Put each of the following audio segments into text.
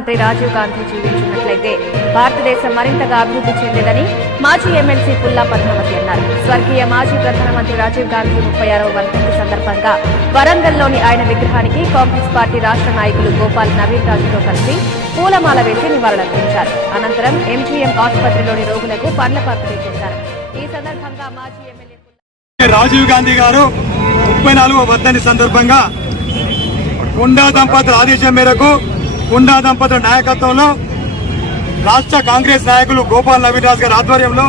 మంత్రి రాజీవ్ గాంధీ జీవించినట్లయితే భారతదేశం మరింతగా అభివృద్ధి చెందేదని మాజీ ఎమ్మెల్సీ పుల్లా పద్మావతి అన్నారు. స్వర్గీయ మాజీ ప్రధానమంత్రి రాజీవ్ గాంధీ ముప్పై ఆరవ వర్ధంతి సందర్భంగా వరంగల్లోని ఆయన విగ్రహానికి కాంగ్రెస్ పార్టీ రాష్ట్ర నాయకులు గోపాల్ నవీన్ రాజుతో కలిసి పూలమాల వేసి నివాళులర్పించారు అనంతరం ఎంజీఎం ఆసుపత్రిలోని రోగులకు పండ్ల పంపిణీ చేశారు. ఈ సందర్భంగా మాజీ ఎమ్మెల్యే రాజీవ్ గాంధీ గారు ముప్పై నాలుగవ వర్ధంతి సందర్భంగా గుండా దంపతుల ఆదేశం మేరకు గుండా దంపతుల నాయకత్వంలో రాష్ట్ర కాంగ్రెస్ నాయకులు గోపాల్ నవీరాజ్ గారి ఆధ్వర్యంలో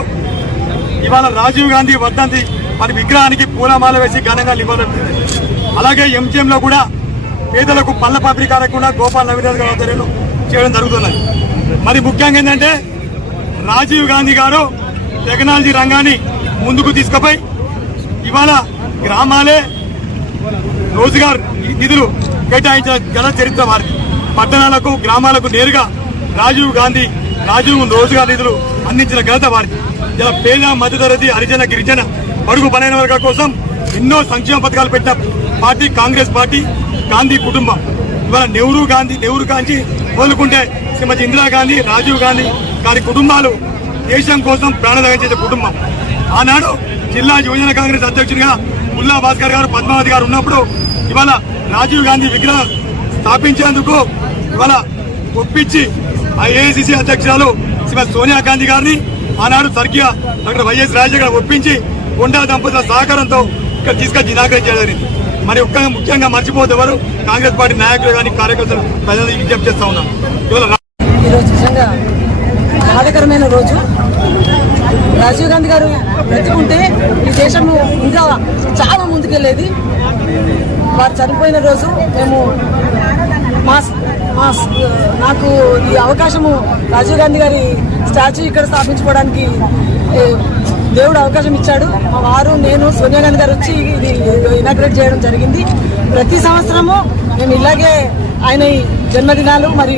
ఇవాళ రాజీవ్ గాంధీ వర్ధంతి మరి విగ్రహానికి పూలమాల వేసి ఘనంగా నివాళులు అలాగే ఎంజీఎంలో కూడా పేదలకు పళ్ళ పంపిణీ కార్యక్రమం గోపాల్ నవీరాజ్ గారి ఆధ్వర్యంలో చేయడం జరుగుతున్నది. మరి ముఖ్యంగా ఏంటంటే రాజీవ్ గాంధీ గారు టెక్నాలజీ రంగాన్ని ముందుకు తీసుకుపోయి ఇవాళ గ్రామాలే రోజ్గార్ నిధులు కేటాయించిన గల చరిత్ర వారిది. పట్టణాలకు గ్రామాలకు నేరుగా రాజీవ్ గాంధీ రాజీవ్ రోజుగా నిధులు అందించిన ఘనత వారికి ఇలా పేద మధ్యతరగతి హరిజన గిరిజన బడుగు బలైన వర్గాల కోసం ఎన్నో సంక్షేమ పథకాలు పెట్టిన పార్టీ కాంగ్రెస్ పార్టీ గాంధీ కుటుంబం. ఇవాళ నెహ్రూ గాంధీ నెహ్రూ గాంధీ మొదలుకుంటే శ్రీమతి ఇందిరాగాంధీ రాజీవ్ గాంధీ గారి కుటుంబాలు దేశం కోసం ప్రాణదానం చేసే కుటుంబం. ఆనాడు జిల్లా యువజన కాంగ్రెస్ అధ్యక్షుడిగా ముల్లా భాస్కర్ గారు పద్మావతి గారు ఉన్నప్పుడు ఇవాళ రాజీవ్ గాంధీ విగ్రహం స్థాపించేందుకు ఇవాళ ఒప్పించి ఐఏసీసీ అధ్యక్షురాలు శ్రీమతి సోనియా గాంధీ గారిని ఆనాడు స్వర్గీయ డాక్టర్ వైఎస్ రాజశేఖర్ ఒప్పించి కొండా దంపతుల సహకారంతో ఇక్కడ తీసుకొచ్చి ఇనాగ్రేట్ చేయడం జరిగింది. మరి ఒక్క ముఖ్యంగా మర్చిపోతే ఎవరు? కాంగ్రెస్ పార్టీ నాయకులు కానీ కార్యకర్తలు ప్రజలు విజ్ఞప్తి చేస్తా ఉన్నాం. ఇవాళ ఈరోజు బాధాకరమైన రోజు. రాజీవ్ గాంధీ గారు బ్రతికుంటే ఈ దేశము ఇంకా చాలా ముందుకెళ్ళేది. వారు చనిపోయిన రోజు మేము మా మా నాకు ఈ అవకాశము రాజీవ్ గాంధీ గారి స్టాచ్యూ ఇక్కడ స్థాపించుకోవడానికి దేవుడు అవకాశం ఇచ్చాడు. మా వారు నేను సోనియా గాంధీ గారు వచ్చి ఇది ఇనాగ్రేట్ చేయడం జరిగింది. ప్రతి సంవత్సరము మేము ఇలాగే ఆయన జన్మదినాలు మరి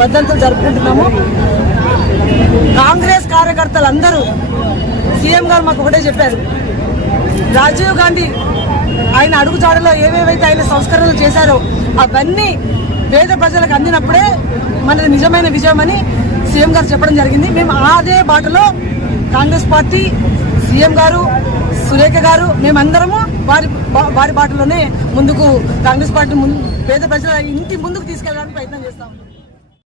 వర్ధంతులు జరుపుకుంటున్నాము. కాంగ్రెస్ కార్యకర్తలందరూ సీఎం గారు మాకు ఒకటే చెప్పారు. రాజీవ్ గాంధీ ఆయన అడుగుజాడలో ఏవేవైతే ఆయన సంస్కరణలు చేశారో అవన్నీ పేద ప్రజలకు అందినప్పుడే మనది నిజమైన విజయం అని సీఎం గారు చెప్పడం జరిగింది. మేము అదే బాటలో కాంగ్రెస్ పార్టీ సీఎం గారు సురేఖ గారు మేమందరము వారి వారి బాటలోనే ముందుకు కాంగ్రెస్ పార్టీ ముందు పేద ప్రజల ఇంటి ముందుకు తీసుకెళ్ళడానికి ప్రయత్నం చేస్తాం.